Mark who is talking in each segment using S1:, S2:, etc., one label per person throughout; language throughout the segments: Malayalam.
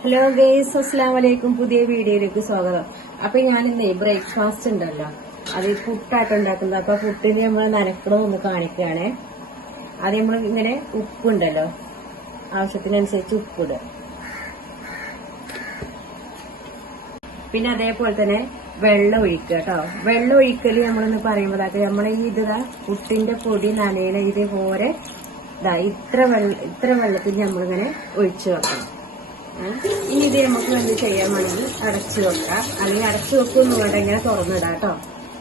S1: ഹലോ ഗേസ് അസ്സാം വലൈക്കും പുതിയ വീഡിയോയിലേക്ക് സ്വാഗതം. അപ്പൊ ഇന്ന് ബ്രേക്ക്ഫാസ്റ്റ് ഉണ്ടല്ലോ. അത് പുട്ടായിട്ട് ഉണ്ടാക്കുന്നത്. അപ്പൊ പുട്ടിന് നമ്മൾ നനക്കണമെന്ന് കാണിക്കുകയാണേ. അത് നമ്മൾ ഇങ്ങനെ ഉപ്പുണ്ടല്ലോ. ആവശ്യത്തിനനുസരിച്ച് ഉപ്പിടുക. പിന്നെ അതേപോലെ തന്നെ വെള്ളം ഒഴിക്കുക കേട്ടോ. വെള്ളം ഒഴിക്കൽ നമ്മളെന്ന് അതായത് നമ്മളെ ഈ ഇതാ പുട്ടിന്റെ പൊടി നനയിലെ ഇതേപോലെ ഇതാ ഇത്ര വെള്ളം ഇത്ര വെള്ളത്തിൽ നമ്മളിങ്ങനെ ഒഴിച്ചു വെക്കണം? ഇനി ഇത് നമുക്ക് എന്ത് ചെയ്യാൻ വേണമെങ്കിൽ അടച്ചു വെക്കാം. അല്ലെങ്കിൽ അടച്ചു വെക്കൊന്നും പറഞ്ഞാൽ ഇങ്ങനെ തുറന്നിടാം കേട്ടോ.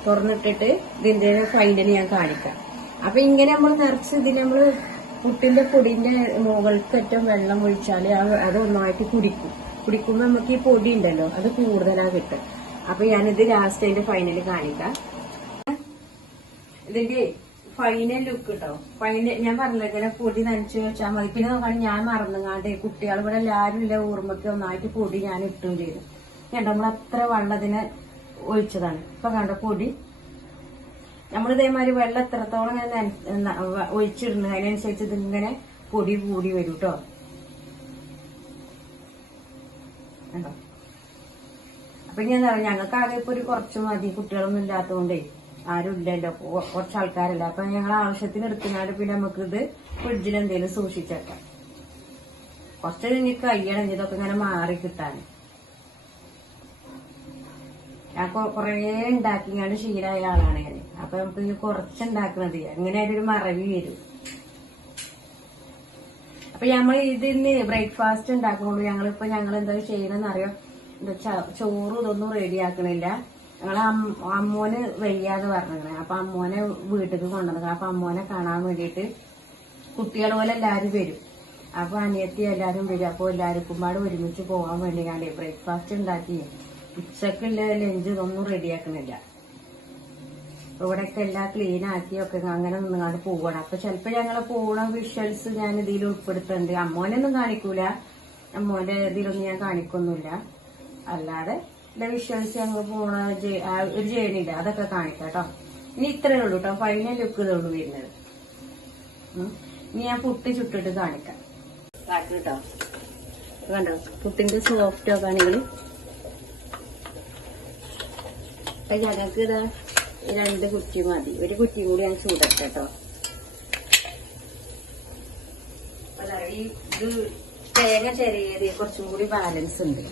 S1: തുറന്നിട്ടിട്ട് ഇതിന്റെ ഫൈനൽ ഞാൻ കാണിക്കാം. അപ്പൊ ഇങ്ങനെ നമ്മൾ നിറച്ച് ഇതിന് നമ്മൾ പുട്ടിന്റെ പൊടിന്റെ മുകൾക്ക് ഏറ്റവും വെള്ളം ഒഴിച്ചാൽ അത് ഒന്നായിട്ട് കുടിക്കും. കുടിക്കുമ്പോൾ നമുക്ക് ഈ പൊടി ഉണ്ടല്ലോ അത് കൂടുതലാ കിട്ടും അപ്പൊ ഞാനിത് ലാസ്റ്റ് അതിന്റെ ഫൈനൽ കാണിക്കാം. ഇതിന്റെ ഫൈനൽ ലുക്ക് കേട്ടോ ഫൈനൽ ഞാൻ പറഞ്ഞില്ല ഇങ്ങനെ പൊടി നനച്ച് വെച്ചാൽ മതി. പിന്നെ നോക്കാണ് ഞാൻ മറന്നുങ്ങാണ്ട് കുട്ടികൾ ഇവിടെ എല്ലാവരും ഇല്ല ഓർമ്മയ്ക്ക് ഒന്നായിട്ട് പൊടി ഞാൻ ഇട്ടും ചെയ്തു. കണ്ടോ നമ്മൾ അത്ര വെള്ളത്തിന് ഒഴിച്ചതാണ്. ഇപ്പൊ കണ്ടോ പൊടി. നമ്മൾ ഇതേമാതിരി വെള്ളം എത്രത്തോളം ഇങ്ങനെ ഒഴിച്ചിടുന്നു അതിനനുസരിച്ച് ഇതിങ്ങനെ പൊടി കൂടി വരും കേട്ടോ കണ്ടോ? അപ്പൊ ഞാൻ ഞങ്ങൾക്ക് ആകെ ഇപ്പൊ ഒരു കുറച്ച് മതി കുട്ടികളൊന്നും ഇല്ലാത്തതുകൊണ്ടേ. ആരും ഇല്ലല്ലോ കുറച്ച് ആൾക്കാരല്ല അപ്പൊ ഞങ്ങൾ ആവശ്യത്തിന് എടുക്കുന്നാണ്ട് പിന്നെ നമുക്ക് ഇത് ഫ്രിഡ്ജിൽ എന്തെങ്കിലും സൂക്ഷിച്ചേക്കാം. കുറച്ച് ഇനി കഴിയണം ഇതൊക്കെ ഇങ്ങനെ മാറി കിട്ടാൻ ഞാൻ കുറേ ഉണ്ടാക്കിങ്ങാണ്ട് ശീലമായ ആളാണ് ഞാൻ. അപ്പൊ നമുക്ക് ഇനി കുറച്ച് ഉണ്ടാക്കുന്നത് അങ്ങനെ ഒരു മറവി വരും. അപ്പൊ നമ്മൾ ഇതിന് ബ്രേക്ക്ഫാസ്റ്റ് ഉണ്ടാക്കുന്നുള്ളൂ ഞങ്ങളിപ്പോ ഞങ്ങൾ എന്താ ചെയ്യണമെന്ന് അറിയോ എന്താ ചോറ് ഇതൊന്നും റെഡി ആക്കണില്ല. ഞങ്ങളെ അമ്മോന് വയ്യാതെ പറഞ്ഞിരുന്നു അപ്പൊ അമ്മോനെ വീട്ടിലേക്ക് കൊണ്ടുവന്നത് അപ്പൊ അമ്മോനെ കാണാൻ വേണ്ടിയിട്ട് കുട്ടികൾ പോലെ എല്ലാരും വരും. അപ്പൊ അനിയത്തി എല്ലാവരും വരും. അപ്പൊ എല്ലാവർക്കും പാടെ ഒരുമിച്ച് പോകാൻ വേണ്ടി ഞാൻ ബ്രേക്ക്ഫാസ്റ്റ് ഉണ്ടാക്കി. ഉച്ചക്കുള്ള ലഞ്ച് ഇതൊന്നും റെഡിയാക്കണില്ല ഇവിടെയൊക്കെ എല്ലാം ക്ലീൻ ആക്കിയൊക്കെ അങ്ങനെ നിന്നുകൊണ്ട് പോവണം. അപ്പൊ ചിലപ്പോ ഞങ്ങളെ പോണ വിഷ്വൽസ് ഞാൻ ഇതിൽ ഉൾപ്പെടുത്തുന്നുണ്ട് അമ്മോനൊന്നും കാണിക്കൂല. അമ്മോന്റെ ഇതിലൊന്നും ഞാൻ കാണിക്കൊന്നുമില്ല. അല്ലാതെ വിഷ്വൽസ് ഞങ്ങൾ പോണ ഒരു ജേണി ഇല്ല അതൊക്കെ കാണിക്കാം കേട്ടോ ഇനി ഇത്രയേ ഉള്ളൂ കേട്ടോ ഫൈനൽ ലുക്ക് ഇതുള്ളൂ വരുന്നത്. ഇനി ഞാൻ പുട്ടി ചുട്ടിട്ട് കാണിക്കാം. കാട്ട് കണ്ടോ? പുട്ടിന്റെ സോഫ്റ്റ് ആണെങ്കിൽ. അപ്പൊ ഞങ്ങൾക്ക് ഇതാ രണ്ട് കുറ്റി മതി. ഒരു കുറ്റിയും കൂടി ഞാൻ ചൂടട്ടെ കേട്ടോ ഈ ഇത് തേങ്ങ ചെറിയ കുറച്ചും കൂടി ബാലൻസ് ഉണ്ട്.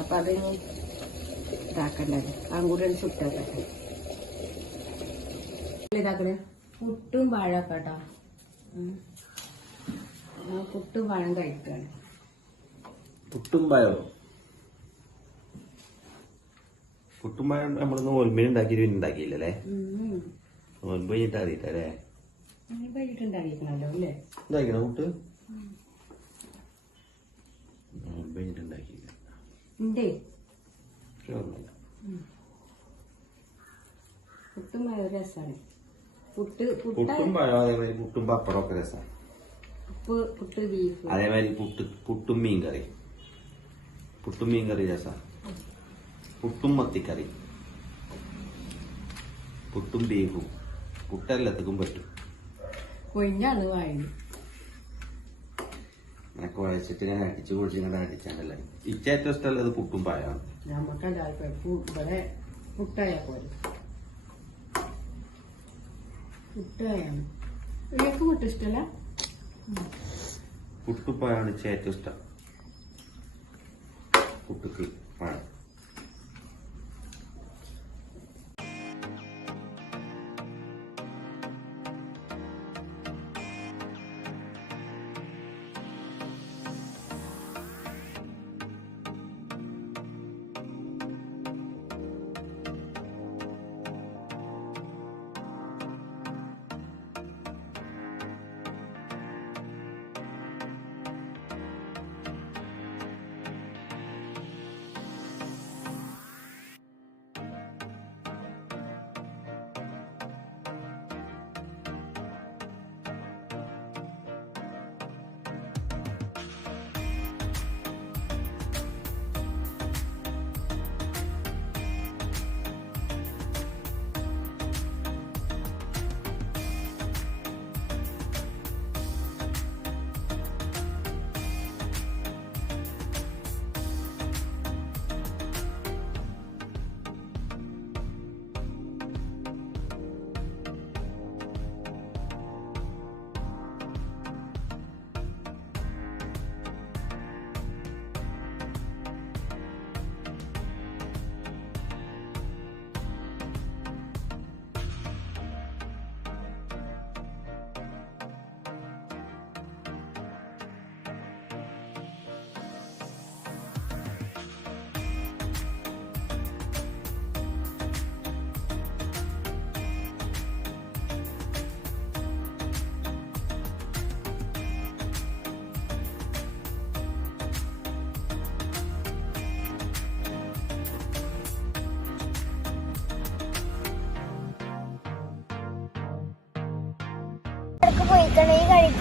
S1: അപ്പൊ അത് ഇതാക്കണ്ടത്. അതും കൂടി ഒന്ന് ചുട്ടേക്കട്ടെ. ഇതാക്കണേ. പുട്ടും കേട്ടോ ആ പുട്ടും പഴം കഴിക്കാണ്.
S2: പുട്ടും പഴം. പുട്ടും പഴം നമ്മൾ നോൽമ്പിന് പിന്നെ ഉണ്ടാക്കിയില്ലല്ലേ. നോൽമ്പ് കഴിഞ്ഞിട്ട് അറിയിട്ടല്ലേ ഉണ്ടാക്കിക്കണ പുട്ട്? നോൽമ്പ് കഴിഞ്ഞിട്ട് ഉണ്ടാക്കിയില്ല. ഓർമ്മയില്ല
S1: പുട്ടും പഴം രസമാണ്. പുട്ട് പുട്ട
S2: പഴം അതേമാതിരി പുട്ടും പപ്പടം ഒക്കെ രസമാണ്.
S1: പുട്ട് ബീഫ്.
S2: അതേമാതിരി പുട്ട് പുട്ടും മീൻ കറി പുട്ടും മീൻ കറി രസമാണ് പുട്ടും മത്തിക്കറി. പുട്ടും ബീഫും. പുട്ടെല്ലാത്തക്കും പറ്റും.
S1: കൊഞ്ഞാണ് വാങ്ങി
S2: അങ്ങനെ കുഴച്ചിട്ട് ഇങ്ങനെ അടിച്ചു പൊടിച്ച് ഇങ്ങനെ അടിച്ചാണ്ടല്ലേ? ഇച്ച ഏറ്റവും ഇഷ്ടമുള്ളത് പുട്ടും പായാണ്
S1: നമുക്ക് എല്ലാവർക്കും ഇവിടെ പുട്ടായ പോലെ പുട്ടായാണ്. നിങ്ങൾക്ക് പുട്ട് ഇഷ്ടമല്ല
S2: പുട്ടും പഴമാണ് ഇച്ച ഏറ്റവും ഇഷ്ടം. പുട്ടുക്ക്.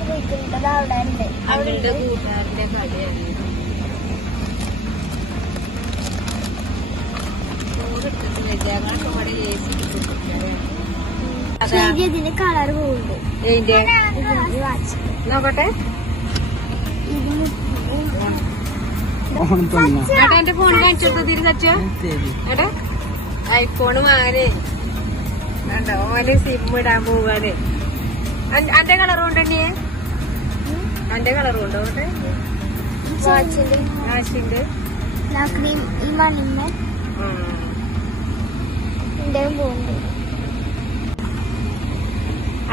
S3: പോയിട്ടുണ്ട് അവിടെ ഉണ്ട്.
S1: അവളുടെ കൂട്ടുകാരന്റെ കടയാണ്
S3: ശരി ഇതിന്റെ കളർ പോകുന്നുണ്ട്
S1: നോക്കട്ടെ. ഏട്ടാ എന്റെ ഫോൺ സച്ചോ. ഏട്ടാ ഐഫോൺ വാങ്ങാനേ വേണ്ട ഓന് സിം ഇടാൻ പോവാന്. അന്റെ കളർ കൊണ്ടേ അന്റെ കളർ കൊണ്ടോ ആശിന്റെ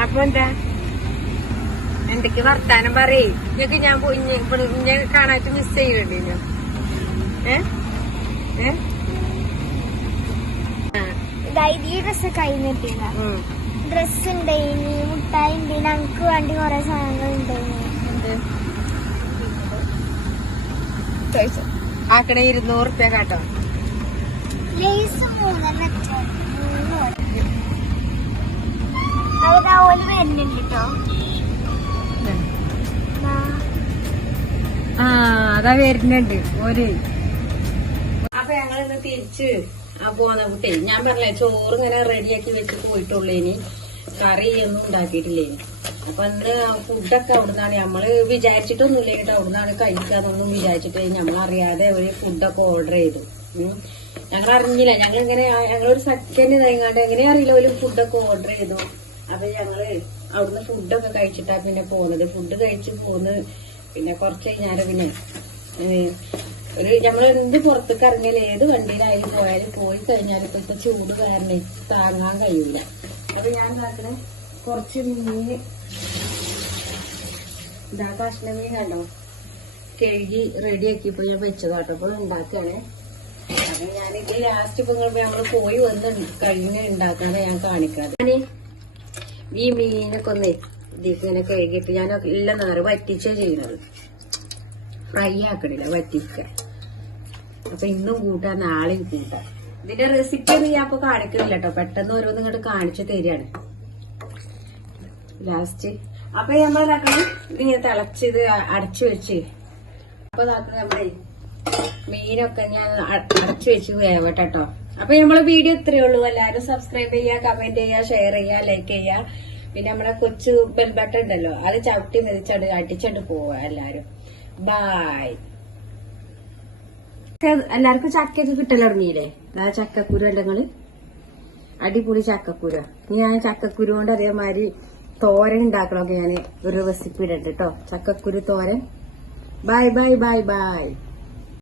S1: അപ്പൊ എന്താ? എന്തൊക്കെ വർത്താനം പറയേ? ഇങ്ങക്ക് ഞാൻ പോയി ഇന്നെ കാണാറ്റ് മിസ് ചെയ്യണ്ടീനു ഏ? ഏ?
S3: ഡ്രസ്സ് കഴിഞ്ഞിട്ടില്ല. ഡ്രസ് ഉണ്ട് മുട്ടായി ഉണ്ട് ഞങ്ങക്ക് വേണ്ടി കുറെ സാധനങ്ങൾ ഉണ്ട്
S1: എന്ത്? ആക്കണേ ഇരുന്നൂറ് റുപ്യ കാട്ടോ.
S3: ലേസ് മൂന്നെണ്ണം അതാ ഓൽ വരുന്നുണ്ട് കേട്ടോ
S1: ആ. അതാ വരുന്നുണ്ട്. അപ്പൊ ഞങ്ങൾ ഇന്ന് തിരിച്ച് ആ പോന്ന കുട്ടി. ഞാൻ പറഞ്ഞേ ചോറ് ഇങ്ങനെ റെഡിയാക്കി വെച്ച് പോയിട്ടുള്ളൂ ഇനി കറി ഒന്നും ഉണ്ടാക്കിയിട്ടില്ലേ? അപ്പൊ അന്ന് ഫുഡൊക്കെ അവിടുന്നാണ്. നമ്മൾ വിചാരിച്ചിട്ടൊന്നുമില്ല കേട്ടോ. അവിടുന്നാണ് കഴിക്കാന്നൊന്നും വിചാരിച്ചിട്ട് നമ്മൾ അറിയാതെ അവർ ഫുഡൊക്കെ ഓർഡർ ചെയ്തു. ഞങ്ങൾ അറിഞ്ഞില്ല ഞങ്ങൾ ഇങ്ങനെ ഞങ്ങളൊരു സെക്കൻഡ് തയ്യാണ്ട് എങ്ങനെ അറിയില്ല ഒരു ഫുഡൊക്കെ ഓർഡർ ചെയ്തു. അപ്പൊ ഞങ്ങൾ അവിടുന്ന് ഫുഡൊക്കെ കഴിച്ചിട്ടാ പിന്നെ പോകുന്നത് ഫുഡ് കഴിച്ച് പോന്ന് പിന്നെ കുറച്ച് കഴിഞ്ഞാൽ പിന്നെ ഒരു നമ്മൾ എന്ത് പുറത്തേക്ക് ഇറങ്ങിയാലും ഏത് വണ്ടിയിലായാലും പോയാലും പോയി കഴിഞ്ഞാൽ ഇപ്പൊ ചൂട് കാരണം താങ്ങാൻ കഴിയൂല. അപ്പൊ ഞാൻ ഉണ്ടാക്കണേ കുറച്ച് മീൻ. ഇതാ കഷ്ണ മീൻ കണ്ടോ? കഴുകി റെഡിയാക്കി ഇപ്പൊ ഞാൻ വെച്ചതാട്ടോ. അപ്പൊ ഉണ്ടാക്കണേ അപ്പൊ ഞാനിത് ലാസ്റ്റ് ഇപ്പൊ ഞങ്ങൾ പോയി വന്ന് കഴിഞ്ഞ് ഉണ്ടാക്കാതെ ഞാൻ കാണിക്കാതെ ഈ മീനൊക്കെ ഒന്ന് ഇതിലേക്ക് ഇങ്ങനെ കഴുകിയിട്ട് ഞാൻ എല്ലാം നേരെ വറ്റിച്ചേ ചെയ്യുന്നത്. ഫ്രൈ ആക്കണില്ല വറ്റിക്ക അപ്പൊ ഇന്നും കൂട്ടാൻ നാളെയും കൂട്ടാം. ഇതിന്റെ റെസിപ്പി ഒന്നും ഞാൻ ഇപ്പൊ കാണിക്കുന്നില്ല കേട്ടോ പെട്ടെന്ന് ഓരോന്ന് ഇങ്ങോട്ട് കാണിച്ചു തരികയാണ്. ലാസ്റ്റ് അപ്പൊ നമ്മൾ ഇതാക്കണം ഇങ്ങനെ തിളച്ച് അടച്ചു വെച്ച്. അപ്പൊ നമ്മളെ മീനൊക്കെ ഞാൻ അടച്ചു വെച്ച് വേവട്ടെ കേട്ടോ അപ്പൊ നമ്മളെ വീഡിയോ ഇത്രയേ ഉള്ളൂ. എല്ലാവരും സബ്സ്ക്രൈബ് ചെയ്യുക കമന്റ് ചെയ്യുക ഷെയർ ചെയ്യുക ലൈക്ക് ചെയ്യുക പിന്നെ നമ്മളെ കൊച്ചു ബെൽ ബട്ടൺ ഉണ്ടല്ലോ അത് ചവിട്ടി മെതിച്ചോണ്ട് അടിച്ചോണ്ട് പോവുക എല്ലാരും. ബായ് എല്ലാവർക്കും ചക്കയൊക്കെ കിട്ടൽ തുടങ്ങിയില്ലേ? ആ ചക്കക്കുരു അല്ലങ്ങൾ അടിപൊളി ചക്കക്കുരു. ഞാൻ ചക്കക്കുരു കൊണ്ട് അതേമാതിരി തോരൻ ഉണ്ടാക്കണമൊക്കെ ഞാൻ ഒരു റെസിപ്പി ഇടട്ടെ കേട്ടോ ചക്കക്കുരു തോരൻ. Bye bye bye bye